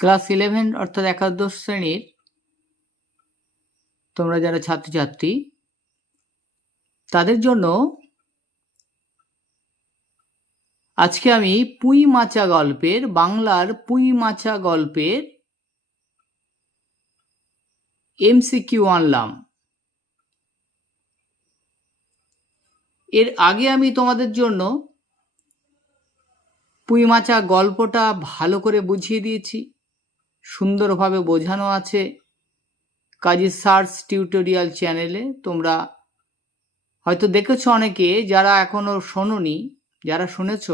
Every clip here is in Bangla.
ক্লাস ইলেভেন অর্থাৎ একাদশ শ্রেণির তোমরা যারা ছাত্রছাত্রী, তাদের জন্য আজকে আমি পুঁই মাচা গল্পের, বাংলার পুঁই মাচা গল্পের এমসিকিউ আনলাম। এর আগে আমি তোমাদের জন্য পুঁই মাচা গল্পটা ভালো করে বুঝিয়ে দিয়েছি। সুন্দরভাবে বোঝানো আছে কাজী সার্চ টিউটোরিয়াল চ্যানেলে। তোমরা হয়তো দেখেছ অনেকে, যারা এখনও শোনোনি, যারা শুনেছ,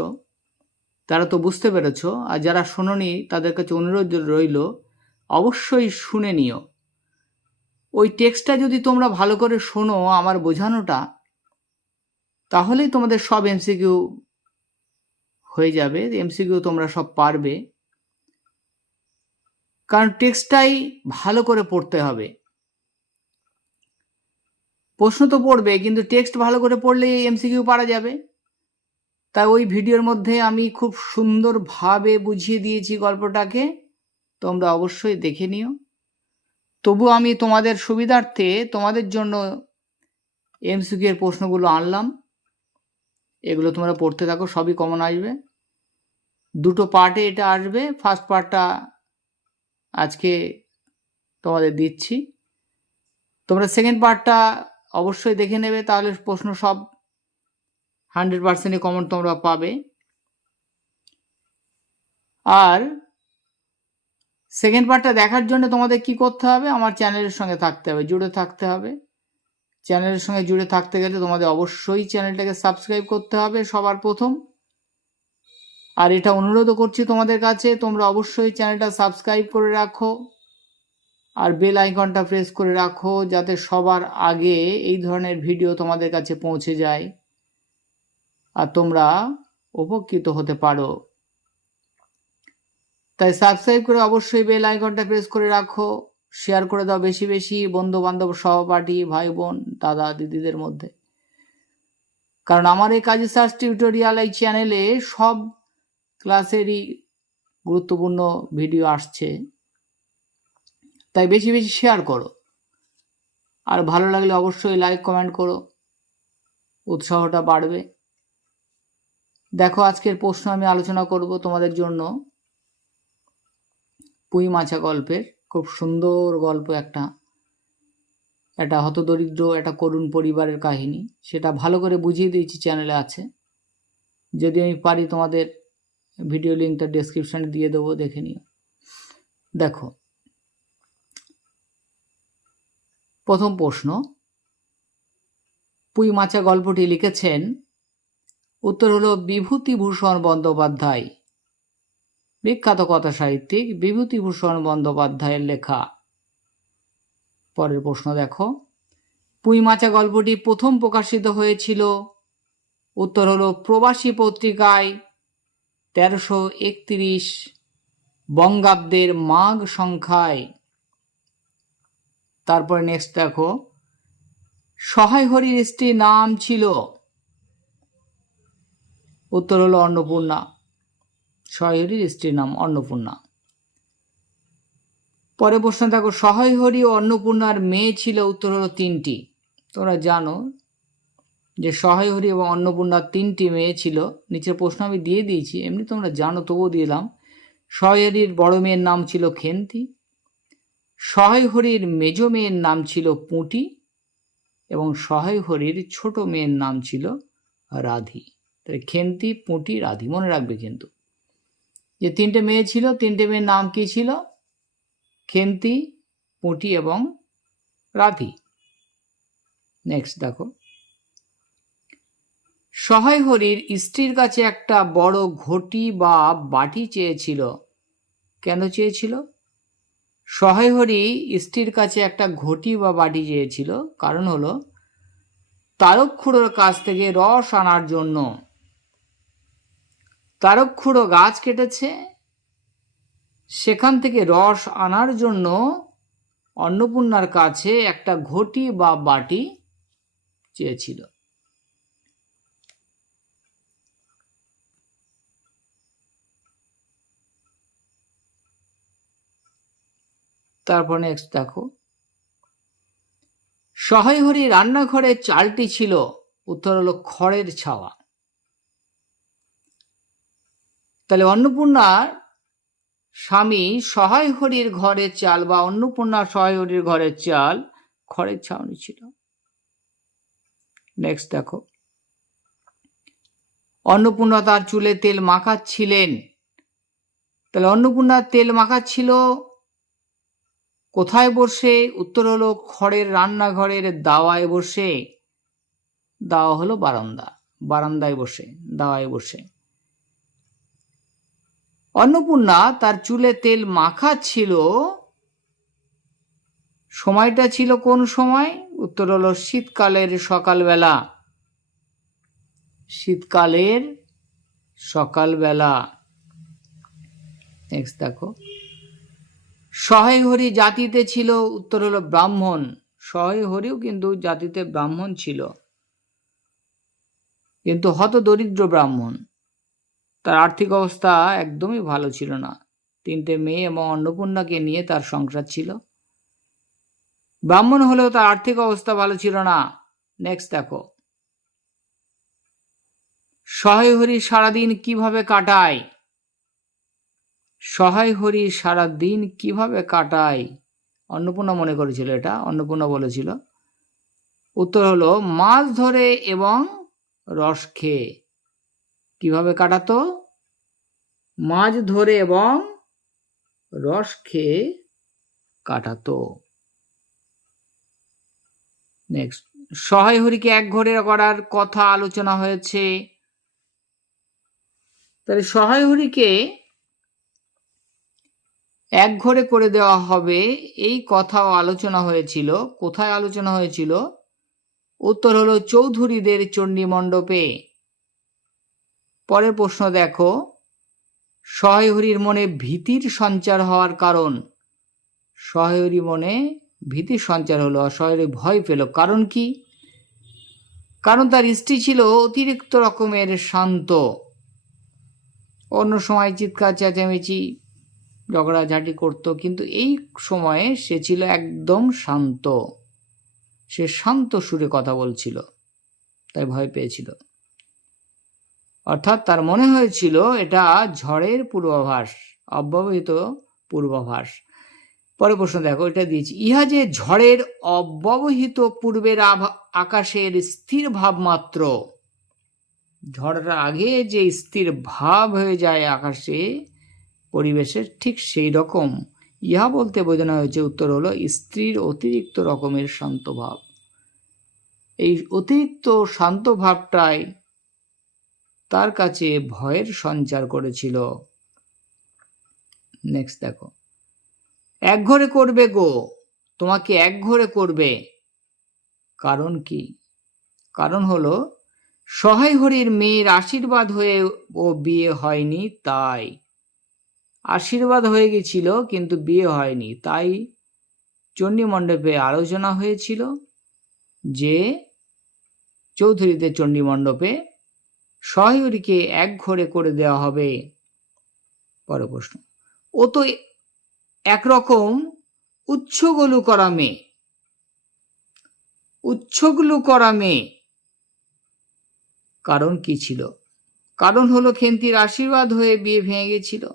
তারা তো বুঝতে পেরেছ, আর যারা শোনোনি, তাদের কাছে অনুরোধ রইল, অবশ্যই শুনে নিও। ওই টেক্সটটা যদি তোমরা ভালো করে শোনো আমার বোঝানোটা, তাহলেই তোমাদের সব এমসিকিউ হয়ে যাবে, এমসিকিউ তোমরা সব পারবে। কারণ টেক্সটটাই ভালো করে পড়তে হবে। প্রশ্ন তো পড়বে, কিন্তু টেক্সট ভালো করে পড়লে এমসিকিউ পারা যাবে। তাই ওই ভিডিওর মধ্যে আমি খুব সুন্দরভাবে বুঝিয়ে দিয়েছি গল্পটাকে। তোমরা অবশ্যই দেখে নিও। তবু আমি তোমাদের সুবিধার্থে তোমাদের জন্য এমসিকিউ প্রশ্নগুলো আনলাম। এগুলো তোমরা পড়তে থাকো, সবই কমন আসবে। দুটো পার্টে এটা আসবে ফার্স্ট পার্টটা আজকে তোমাদের দিচ্ছি। তোমরা সেকেন্ড পার্টটা অবশ্যই দেখে নেবে, তাহলে প্রশ্ন সব হান্ড্রেড পার্সেন্টই কমন তোমরা পাবে। আর সেকেন্ড পার্টটা দেখার জন্য তোমাদের কি করতে হবে? আমার চ্যানেলের সঙ্গে থাকতে হবে, জুড়ে থাকতে হবে। চ্যানেলের সঙ্গে জুড়ে থাকতে গেলে তোমাদের অবশ্যই চ্যানেলটাকে সাবস্ক্রাইব করতে হবে সবার প্রথম। আর এটা অনুরোধও করছি তোমাদের কাছে, তোমরা অবশ্যই চ্যানেলটা সাবস্ক্রাইব করে রাখো আর বেল আইকনটা প্রেস করে রাখো যাতে সবার আগে এই ধরনের ভিডিও তোমাদের কাছে পৌঁছে যায় আর তোমরা উপকৃত হতে পারো। তাই সাবস্ক্রাইব করে অবশ্যই বেল আইকনটা প্রেস করে রাখো, শেয়ার করে দাও বেশি বেশি বন্ধু বান্ধব সহপাঠী ভাই বোন দাদা, দিদিদের মধ্যে। কারণ আমার এই কাজে সার্চ টিউটোরিয়াল এই চ্যানেলে সব ক্লাসেরই গুরুত্বপূর্ণ ভিডিও আসছে। তাই বেশি বেশি শেয়ার করো। আর ভালো লাগলে অবশ্যই লাইক কমেন্ট করো। উৎসাহটা বাড়বে। দেখো, আজকের প্রশ্ন আমি আলোচনা করব তোমাদের জন্য। পুঁই মাছা গল্পের। খুব সুন্দর গল্প একটা। একটা হতদরিদ্র একটা করুণ পরিবারের কাহিনী। সেটা ভালো করে বুঝিয়ে দিয়েছি চ্যানেলে আছে। যদি আমি পারি তোমাদের ভিডিও লিঙ্কটা ডেসক্রিপশানে দিয়ে দেবো, দেখে নিও। দেখো, প্রথম প্রশ্ন, পুঁই মাচা গল্পটি লিখেছেন, উত্তর হলো বিভূতিভূষণ বন্দ্যোপাধ্যায়। বিখ্যাত কথা সাহিত্যিক বিভূতিভূষণ বন্দ্যোপাধ্যায়ের লেখা। পরের প্রশ্ন দেখো, পুঁই মাচা গল্পটি প্রথম প্রকাশিত হয়েছিল, উত্তর হলো প্রবাসী পত্রিকায় তেরোশো একত্রিশ বঙ্গাব্দের মাঘ সংখ্যায়। তারপরে নেক্সট দেখো। সহায় হরির স্ত্রীর নাম ছিল। উত্তর হলো অন্নপূর্ণা। সহায় হরির স্ত্রীর নাম অন্নপূর্ণা। পরে প্রশ্ন দেখো, সহায় হরি ও অন্নপূর্ণার মেয়ে ছিল, উত্তর হলো তিনটি। তোমরা জানো যে সহায় হরি এবং অন্নপূর্ণা তিনটি মেয়ে ছিল, নিচের প্রশ্ন আমি দিয়ে দিয়েছি, এমনি তোমরা জানো, তবুও দিলাম। সহায় হরির বড় মেয়ের নাম ছিল খেন্তি। সহায় হরির মেজ মেয়ের নাম ছিল পুঁটি এবং সহায় হরির ছোট মেয়ের নাম ছিল রাধি। তাই খেন্তি, পুঁটি, রাধি মনে রাখবে কিন্তু। যে তিনটে মেয়ে ছিল, তিনটে মেয়ের নাম কি ছিল? খেন্তি, পুঁটি এবং রাধি। নেক্সট দেখো। সহায় হরির স্ত্রীর কাছে একটা বড় ঘটি বা বাটি চেয়েছিল। কেন চেয়েছিল? সহায় হরি স্ত্রীর কাছে একটা ঘটি বা বাটি চেয়েছিল। কারণ হলো, তারকখুড়োর কাছ থেকে রস আনার জন্য। তারকখুড়ো গাছ কেটেছে, সেখান থেকে রস আনার জন্য অন্নপূর্ণার কাছে একটা ঘটি বা বাটি চেয়েছিল। তারপর নেক্সট দেখো। সহায় হরি রান্নাঘরের চালটি ছিল, উত্তর হলো খড়ের ছাওয়া। তাহলে অন্নপূর্ণার স্বামী সহায় হরির ঘরের চাল বা অন্নপূর্ণা সহায় হরির ঘরের চাল খড়ের ছাউনি ছিল। নেক্সট দেখো। অন্নপূর্ণা তার চুলে তেল মাখাচ্ছিলেন। তাহলে অন্নপূর্ণা তেল মাখাচ্ছিল কোথায় বসে? উত্তর হলো, খড়ের রান্নাঘরের দাওয়ায় বসে। দাওয়া হলো বারান্দা। বারান্দায় বসে, দাওয়ায় বসে। অন্নপূর্ণা তার চুলে তেল মাখা ছিল। সময়টা ছিল কোন সময়? উত্তর হলো, শীতকালের সকালবেলা। শীতকালের সকালবেলা। নেক্সট দেখো। সহায় হরি জাতিতে ছিল, উত্তর হলো ব্রাহ্মণ। সহায় হরিও কিন্তু জাতিতে ব্রাহ্মণ ছিল। কিন্তু হত দরিদ্র ব্রাহ্মণ, তার আর্থিক অবস্থা একদমই ভালো ছিল না। তিনটে মেয়ে এবং অন্নপূর্ণাকে নিয়ে তার সংসার ছিল। ব্রাহ্মণ হলেও তার আর্থিক অবস্থা ভালো ছিল না। নেক্সট দেখো। সহায় হরি সারাদিন কীভাবে কাটায়? সহায় হরি সারাদিন কীভাবে কাটায় অন্নপূর্ণা মনে করেছিল এটা। অন্নপূর্ণা বলেছিল, উত্তর হলো, মাছ ধরে এবং রস খেয়ে। কীভাবে কাটাতো? মাছ ধরে এবং রস খেয়ে কাটাতো। নেক্সট সহায় হরিকে এক ঘরে করার কথা আলোচনা হয়েছে। তাহলে সহায় হরিকে এক ঘরে করে দেওয়া হবে। এই কথাও আলোচনা হয়েছিল। কোথায় আলোচনা হয়েছিল? উত্তর হলো চৌধুরীদের চণ্ডী মণ্ডপে। পরের প্রশ্ন দেখো। সহায়হরির মনে ভীতির সঞ্চার হওয়ার কারণ। সহায়হরি মনে ভীতির সঞ্চার হলো, অসহায়হরি ভয় পেল। কারণ কি? কারণ তার স্ত্রী ছিল অতিরিক্ত রকমের শান্ত। অন্য সময় চিৎকার, চেঁচামেচি ঝগড়াঝাটি করতো, কিন্তু এই সময়ে সে ছিল একদম শান্ত। সে শান্ত সুরে কথা বলছিল, তাই ভয় পেয়েছিল। অর্থাৎ তার মনে হয়েছিল, এটা ঝড়ের পূর্বাভাস, অব্যবহিত পূর্বাভাস। পরে প্রশ্ন, দেখো, এটা দিয়েছি। ইহা যে ঝড়ের অব্যবহিত পূর্বের আকাশের স্থির ভাব মাত্র। ঝড়ের আগে যে স্থির ভাব হয়ে যায় আকাশে পরিবেশের ঠিক সেই রকম। ইহা বলতে বোঝানো হয়েছে উত্তর হলো, স্ত্রীর অতিরিক্ত রকমের শান্ত ভাব। এই অতিরিক্ত শান্ত ভাবটাই তার কাছে ভয়ের সঞ্চার করেছিল। নেক্সট দেখো। এক ঘরে করবে গো, তোমাকে এক ঘরে করবে। কারণ কি? কারণ হলো সহায় হরির মেয়ের আশীর্বাদ হয়ে ও বিয়ে হয়নি তাই। আশীর্বাদ হয়ে গেছিল, কিন্তু বিয়ে হয়নি। তাই চণ্ডী মণ্ডপে আলোচনা হয়েছিল যে চৌধুরীদের চণ্ডী মণ্ডপে সহায়রীকে এক ঘরে করে দেওয়া হবে। পরে প্রশ্ন। ও তো একরকম উচ্ছগুলো করা মেয়ে। উচ্ছগুলো করা মেয়ে। কারণ কি ছিল? কারণ হলো খেন্তির আশীর্বাদ হয়ে বিয়ে ভেঙে গেছিল।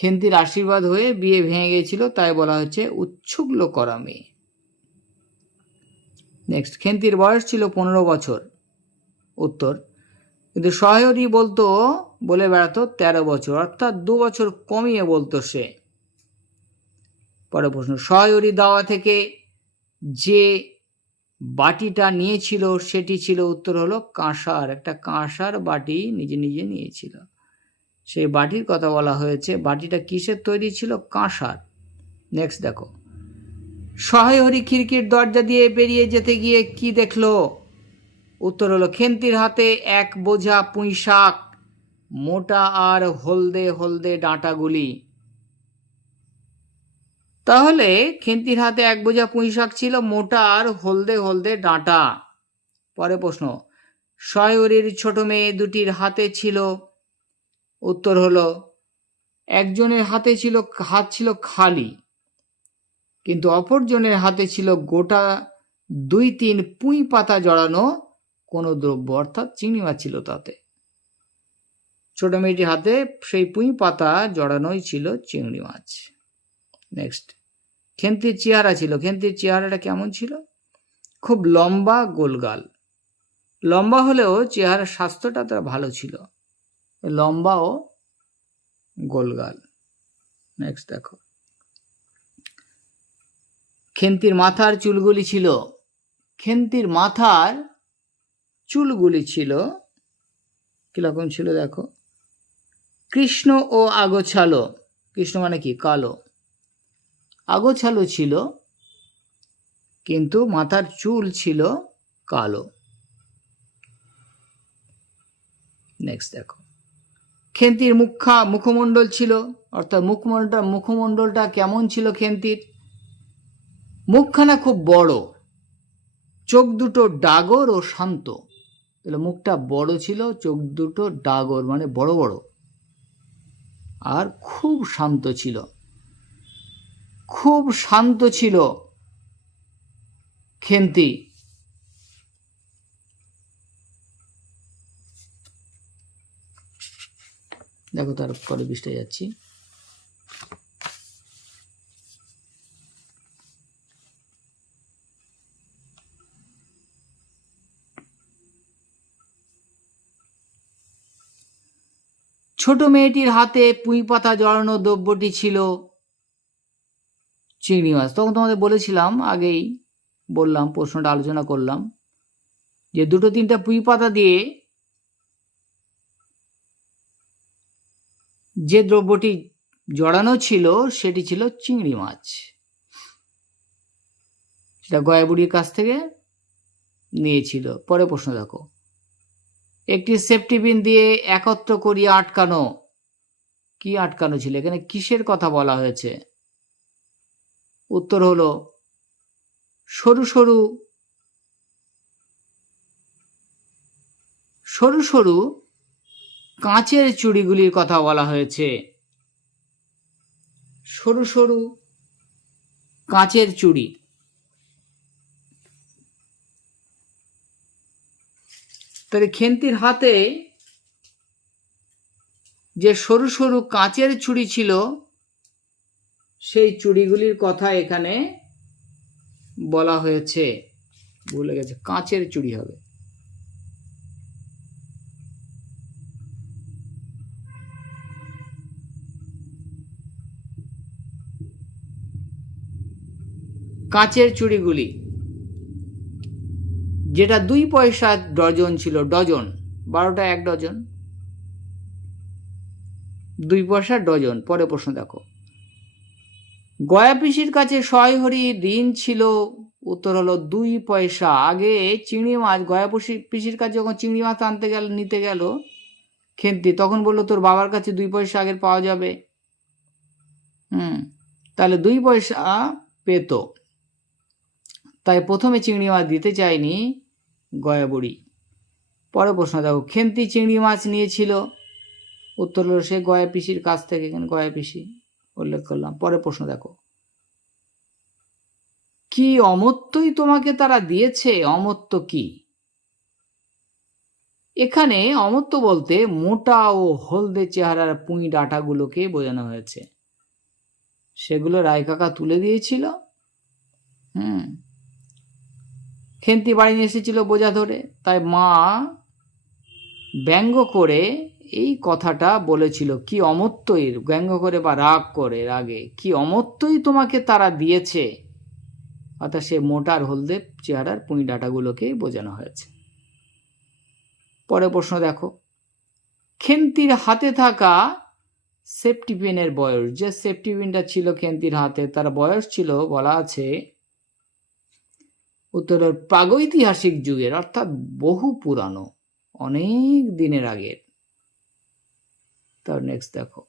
খেন্তির আশীর্বাদ হয়ে বিয়ে ভেঙে গেছিল তাই বলা হচ্ছে উচ্ছুকলো করা মেয়ে নেক্সট খেন্তির বয়স ছিল পনেরো বছর। উত্তর, কিন্তু সহায়রী বলতো, বলে বেড়াতো তেরো বছর, অর্থাৎ দু বছর কমিয়ে বলতো সে। পরে প্রশ্ন সহায়রী দাওয়া থেকে যে বাটিটা নিয়েছিল, সেটি ছিল, উত্তর হলো, কাঁসার। একটা কাঁসার বাটি নিজে নিজে নিয়েছিল। সেই বাটির কথা বলা হয়েছে। বাটিটা কিসের তৈরি ছিল? কাঁসার। নেক্সট দেখো। সহায় হরি খিড়কির দরজা দিয়ে বেরিয়ে যেতে গিয়ে কি দেখল? উত্তর হলো, খেন্তির হাতে এক বোঝা পুঁই শাক, মোটা আর হলদে হলদে ডাঁটাগুলি। তাহলে খেন্তির হাতে এক বোঝা পুঁই শাক ছিল, মোটা আর হলদে হলদে ডাঁটা। পরে প্রশ্ন সয়রির ছোট মেয়ে দুটির হাতে ছিল উত্তর হলো, একজনের হাতে ছিল, হাত ছিল খালি, কিন্তু অপরজনের হাতে ছিল গোটা দুই তিন পুঁই পাতা জড়ানো কোনো দ্রব্য, অর্থাৎ চিংড়ি মাছ ছিল তাতে। ছোট মেয়েটির হাতে সেই পুঁই পাতা জড়ানোই ছিল চিংড়ি মাছ। নেক্সট খেন্তির চেহারা ছিল। খেন্তির চেহারাটা কেমন ছিল? খুব লম্বা গোলগাল। লম্বা হলেও চেহারার স্বাস্থ্যটা তার ভালো ছিল। লম্বা ও গোলগাল। নেক্সট দেখো। খেন্তির মাথার চুলগুলি ছিল, খেন্তির মাথার চুলগুলি ছিল, কীরকম ছিল দেখো? কৃষ্ণ ও আগোছালো। কৃষ্ণ মানে কি? কালো। আগোছালো ছিল, কিন্তু মাথার চুল ছিল কালো। নেক্সট দেখো। খেন্তির মুখা মুখমণ্ডল ছিল, অর্থাৎ মুখমণ্ডলটা মুখমণ্ডলটা কেমন ছিল খেন্তির? মুখখানা খুব বড়। চোখ দুটো ডাগর ও শান্ত। তাহলে মুখটা বড় ছিল, চোখ দুটো ডাগর মানে বড় বড়। আর খুব শান্ত ছিল। খুব শান্ত ছিল খেন্তি। দেখো তার পরে বৃষ্টি যাচ্ছি। ছোট মেয়েটির হাতে পুঁই পাতা জড়ানো দ্রব্যটি ছিল চিংড়ি মাছ। তখন তোমাদের বলেছিলাম, আগেই বললাম, প্রশ্নটা আলোচনা করলাম যে দুটো তিনটা পুঁই পাতা দিয়ে যে দ্রব্যটি জড়ানো ছিল, সেটি ছিল চিংড়ি মাছ। সেটা গয়াবুড়ির কাছ থেকে নিয়েছিল। পরে প্রশ্ন দেখো। একটি সেফটি পিন দিয়ে একত্র করিয়া আটকানো। কি আটকানো ছিল? এখানে কিসের কথা বলা হয়েছে? উত্তর হলো, সরু সরু সরু সরু কাঁচের চুড়িগুলির কথা বলা হয়েছে। সরু সরু কাঁচের চুড়ি। তাহলে খেন্তির হাতে যে সরু সরু কাঁচের চুড়ি ছিল, সেই চুড়িগুলির কথা এখানে বলা হয়েছে। ভুলে গেছে, কাঁচের চুড়ি হবে। কাঁচের চুড়িগুলি, যেটা দুই পয়সা ডজন ছিল, ডজন, বারোটা এক ডজন। দুই পয়সা ডজন পরে প্রশ্ন দেখো। গয়া পিসির কাছে সয় হরি ঋণ ছিল, উত্তর হলো দুই পয়সা। আগে চিংড়ি মাছ গয়া পিসি পিসির কাছে যখন চিংড়ি মাছ আনতে গেল, নিতে গেল খেন্তি, তখন বলল তোর বাবার কাছে দুই পয়সা আগের পাওয়া যাবে। হুম, তাহলে দুই পয়সা পেত। তাই প্রথমে চিংড়ি মাছ দিতে চায়নি গয়া বুড়ি পরে প্রশ্ন, দেখো, খেন্তি চিংড়ি মাছ নিয়েছিল। উত্তর হলো সে গয়া পিসির কাছ থেকে গয়া পিসি? উল্লেখ করলাম। পরে প্রশ্ন, দেখো, কি অমত্তই তোমাকে তারা দিয়েছে? অমত্ত কি? এখানে অমত্ত বলতে মোটা ও হলদে চেহারার পুঁই ডাটাগুলোকে বোঝানো হয়েছে। সেগুলো রায় কাকা তুলে দিয়েছিল। হুম। খেন্তি বাড়ি নিয়ে এসেছিল বোঝা ধরে। তাই মা ব্যঙ্গ করে এই কথাটা বলেছিল, কি অমত্তই ব্যঙ্গ করে বা রাগ করে রাগে, কি অমত্তই তোমাকে তারা দিয়েছে। অর্থাৎ সে মোটার হলদে চেহারার পুঁই ডাটাগুলোকে বোঝানো হয়েছে। পরে প্রশ্ন দেখো। খেন্তির হাতে থাকা সেফটি পিনের বয়স, যে সেফটি পিনটা ছিল খেন্তির হাতে, তার বয়স ছিল, বলা আছে উত্তরের প্রাগৈতিহাসিক যুগের, অর্থাৎ বহু পুরানো, অনেক দিনের আগের। তার নেক্সট দেখো।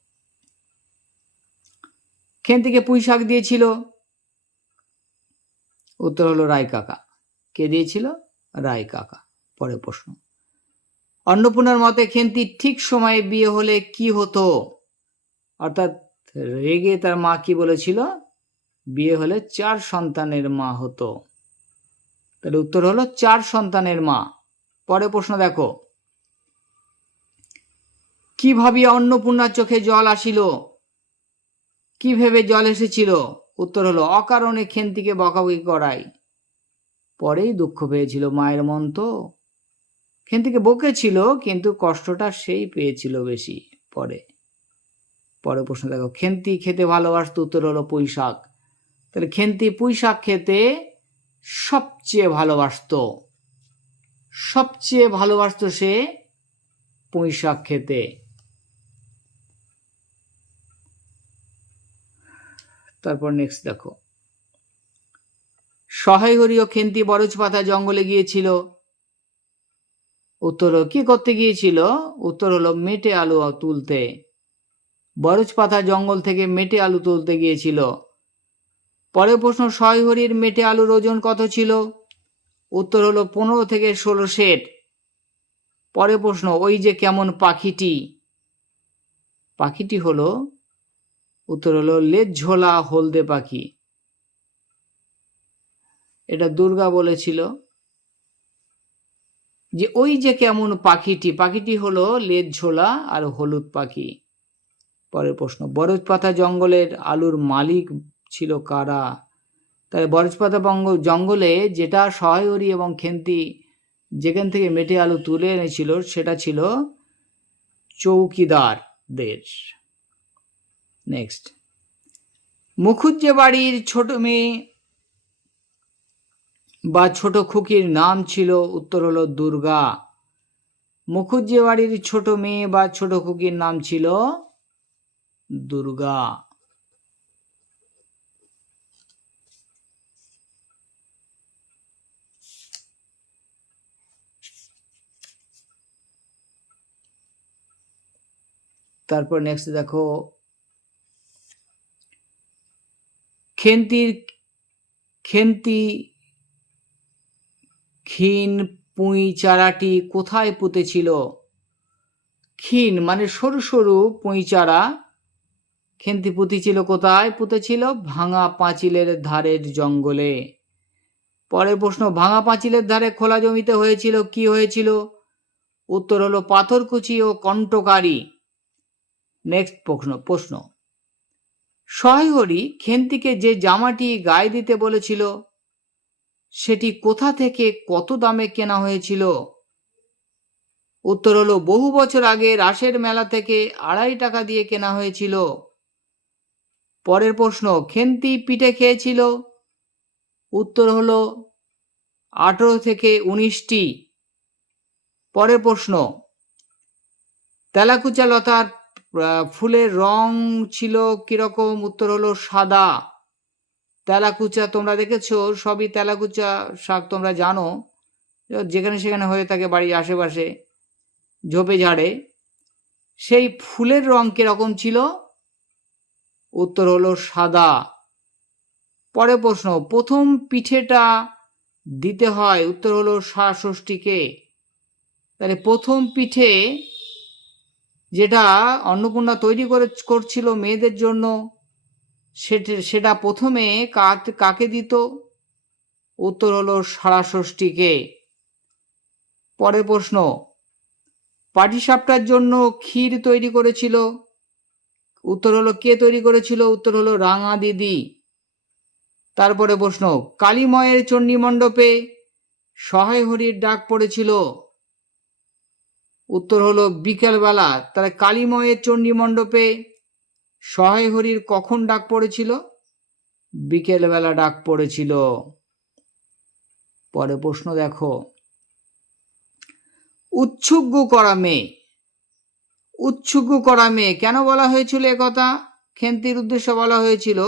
খেন্তিকে পুঁই শাক দিয়েছিল। উত্তর হলো রায় কাকা। কে দিয়েছিল? রায় কাকা। পরে প্রশ্ন। অন্নপূর্ণার মতে খেন্তি ঠিক সময়ে বিয়ে হলে কি হতো? অর্থাৎ রেগে তার মা কি বলেছিল? বিয়ে হলে চার সন্তানের মা হতো। তাহলে উত্তর হলো চার সন্তানের মা। পরে প্রশ্ন দেখো। কি ভাবিয়া অন্নপূর্ণার চোখে জল আসিল? কি ভেবে জল এসেছিল? উত্তর হলো, অকারণে খেন্তিকে বকাবকি করাই। পরেই দুঃখ পেয়েছিল মায়ের মন তো। খেন্তিকে বকেছিল, কিন্তু কষ্টটা সেই পেয়েছিল বেশি পরে। পরে প্রশ্ন দেখো, খেন্তি খেতে ভালোবাসত? উত্তর হলো পুঁই শাক তাহলে খেন্তি পুঁই শাক খেতে সবচেয়ে ভালোবাসত। সবচেয়ে ভালোবাসত সে পুঁই শাক খেতে। তারপর নেক্সট দেখো। সহায় হরি ও খেন্তি বরজ পাতা জঙ্গলে গিয়েছিল। উত্তর কি করতে গিয়েছিল? উত্তর হলো মেটে আলু তুলতে। বরজ পাতা জঙ্গল থেকে মেটে আলু তুলতে গিয়েছিল। পরের প্রশ্ন হরির মেটে আলুর ওজন কত ছিল? উত্তর হলো পনেরো থেকে ষোলো সেট। পরের প্রশ্ন, ওই যে কেমন পাখিটি? পাখিটি হলো, উত্তর হলো লেজ ঝোলা হলদে পাখি। এটা দুর্গা বলেছিল যে, ওই যে কেমন পাখিটি? পাখিটি হলো লেজ ঝোলা আর হলুদ পাখি। পরের প্রশ্ন বরজ পাতা জঙ্গলের আলুর মালিক ছিল কারা? তাই বরজ পাতা বঙ্গ, জঙ্গলে যেটা সহায়রি এবং খেন্তি যেখান থেকে মেটে আলু তুলে এনেছিল, সেটা ছিল চৌকিদারদের। নেক্সট মুখুজ্জে বাড়ির ছোট মেয়ে বা ছোট খুকির নাম ছিল, উত্তর হলো দুর্গা। মুখুজ্জে বাড়ির ছোট মেয়ে বা ছোট খুকির নাম ছিল দুর্গা। তারপর নেক্সট দেখো, খেন্তির, খেন্তি, ক্ষীণ, পুঁই, চারাটি কোথায় পুঁতেছিল? ক্ষীণ মানে সরু সরু পুঁই চারা। খেন্তি পুঁতেছিল কোথায়? পুঁতেছিল ভাঙা পাঁচিলের ধারের জঙ্গলে। পরের প্রশ্ন, ভাঙা পাঁচিলের ধারে খোলা জমিতে হয়েছিল, কি হয়েছিল? উত্তর হলো পাথরকুচি ও কণ্টকারী। নেক্সট প্রশ্ন প্রশ্ন। সহায়হরি খেন্তিকে যে জামাটি গায়ে দিতে বলেছিল, সেটি কোথা থেকে কত দামে কেনা হয়েছিল? উত্তর হলো, বহু বছর আগে রাসের মেলা থেকে আড়াই টাকা দিয়ে কেনা হয়েছিল। পরের প্রশ্ন, খেন্তি পিঠে খেয়েছিল? উত্তর হলো, আঠেরো থেকে উনিশটি। পরের প্রশ্ন, তেলাকুচা লতার ফুলের রং ছিল কীরকম? উত্তর হলো সাদা। তেলাকুচা তোমরা দেখেছ? সবই তেলাকুচা শাক তোমরা জানো। যেখানে সেখানে হয়ে থাকে বাড়ির আশেপাশে, ঝোপে ঝাড়ে। সেই ফুলের রং কীরকম ছিল? উত্তর হলো সাদা। পরে প্রশ্ন, প্রথম পিঠেটা দিতে হয়, উত্তর হলো ষষ্ঠীকে তাহলে প্রথম পিঠে যেটা অন্নপূর্ণা তৈরি করে, করছিল মেয়েদের জন্য, সেটা প্রথমে কাকে দিত? উত্তর হলো সারা ষষ্ঠীকে পরে প্রশ্ন, পাটিসাপটার জন্য ক্ষীর তৈরি করেছিল? উত্তর হলো, কে তৈরি করেছিল? উত্তর হলো, রাঙা দিদি। তারপরে প্রশ্ন, কালীময়ের চণ্ডী মণ্ডপে সহায় হরির ডাক পড়েছিল। উত্তর হলো বিকেলবেলা। তারা কালীময়ের চণ্ডী মণ্ডপে সহায় হরির কখন ডাক পড়েছিল? বিকেলবেলা ডাক পড়েছিল। পরে প্রশ্ন দেখো। উচ্ছুগ্গ করা মেয়ে। উচ্ছুগ্গ করা মেয়ে। কেন বলা হয়েছিল কথা? খেন্তির উদ্দেশ্যে বলা হয়েছিল,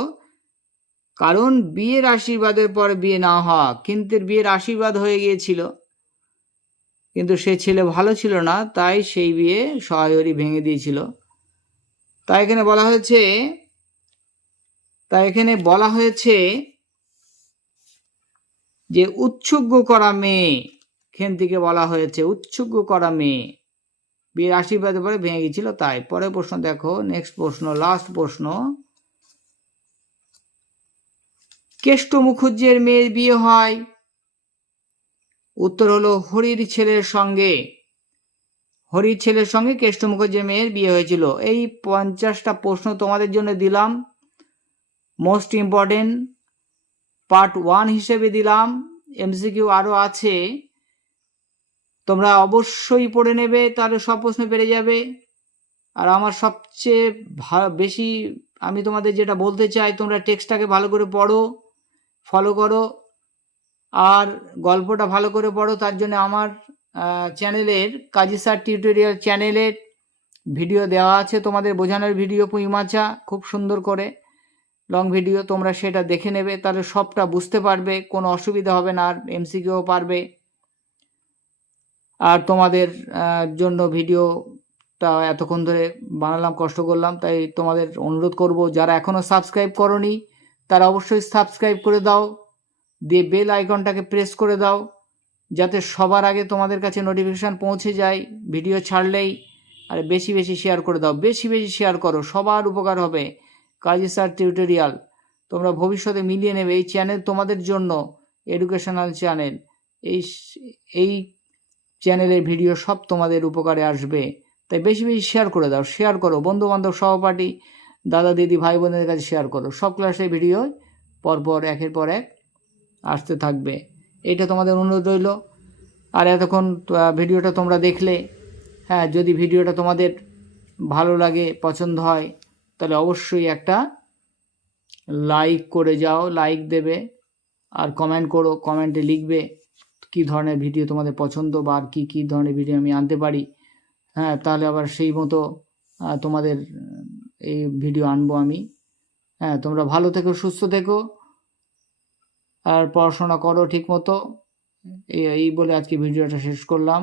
কারণ বিয়ের আশীর্বাদের পর বিয়ে না হওয়া কিন্তু বিয়ের আশীর্বাদ হয়ে গিয়েছিল। কিন্তু সে ছেলে ভালো ছিল না, তাই সেই বিয়ে সহায়রি ভেঙে দিয়েছিল। তাই এখানে বলা হয়েছে, তাই এখানে বলা হয়েছে যে উৎসুগ্য করা মেয়ে খেন্তিকে বলা হয়েছে উৎসুগ্য করা মেয়ে, বিয়ের আশীর্বাদের পরে ভেঙে গেছিল তাই। পরের প্রশ্ন দেখো নেক্সট প্রশ্ন লাস্ট প্রশ্ন। কেষ্ট মুখুজ্জের মেয়ের বিয়ে হয় উত্তর হলো হরির ছেলের সঙ্গে। হরির ছেলের সঙ্গে কেষ্ট মুখুজ্জের মেয়ের বিয়ে হয়েছিল। এই পঞ্চাশটা প্রশ্ন তোমাদের জন্য দিলাম। মোস্ট ইম্পর্টেন্ট পার্ট ওয়ান হিসেবে দিলাম। এমসিকিউ আরও আছে। তোমরা অবশ্যই পড়ে নেবে, তাহলে সব প্রশ্ন পেরে যাবে। আর আমার সবচেয়ে বেশি আমি তোমাদের যেটা বলতে চাই, তোমরা টেক্সটটাকে ভালো করে পড়ো ফলো করো। আর গল্পটা ভালো করে পড়ো, তার জন্য আমার চ্যানেলের কাজী স্যার টিউটোরিয়াল চ্যানেলের ভিডিও দেওয়া আছে। তোমাদের বোঝানোর ভিডিও পুঁইমাচা খুব সুন্দর করে লং ভিডিও, তোমরা সেটা দেখে নেবে। তাহলে সবটা বুঝতে পারবে, কোনো অসুবিধা হবে না, আর এমসিকিউ পারবে। আর তোমাদের জন্য ভিডিওটা এতক্ষণ ধরে বানালাম, কষ্ট করলাম, তাই তোমাদের অনুরোধ করব, যারা এখনও সাবস্ক্রাইব করনি, তারা অবশ্যই সাবস্ক্রাইব করে দাও। দিয়ে বেল আইকনটাকে প্রেস করে দাও, যাতে সবার আগে তোমাদের কাছে নোটিফিকেশান পৌঁছে যায় ভিডিও ছাড়লেই, আর বেশি বেশি শেয়ার করে দাও। বেশি বেশি শেয়ার করো, সবার উপকার হবে। কাজী স্যার টিউটোরিয়াল তোমরা ভবিষ্যতে মিলিয়ে নেবে। এই চ্যানেল তোমাদের জন্য এডুকেশনাল চ্যানেল এই এই চ্যানেলের ভিডিও সব তোমাদের উপকারে আসবে। তাই বেশি বেশি শেয়ার করে দাও শেয়ার করো। বন্ধু বান্ধব সহপাঠী, দাদা, দিদি ভাই বোনদের কাছে শেয়ার করো। সব ক্লাসের ভিডিও পরপর, একের পর এক। আসতে থাকবে। এটা তোমাদের অনুরোধ রইল। আর এতক্ষণ ভিডিওটা তোমরা দেখলে হ্যাঁ যদি ভিডিওটা তোমাদের ভালো লাগে, পছন্দ হয়, তাহলে অবশ্যই একটা লাইক করে যাও, লাইক দেবে, আর কমেন্ট করো, কমেন্টে লিখবে কি ধরনের ভিডিও তোমাদের পছন্দ বা আর কী কী ধরনের ভিডিও আমি আনতে পারি। হ্যাঁ তাহলে আবার সেই মতো তোমাদের, এই ভিডিও আনব আমি। হ্যাঁ তোমরা ভালো থেকো, সুস্থ থেকো। আর পড়াশোনা করো ঠিক মতো এই বলে আজকে ভিডিওটা শেষ করলাম।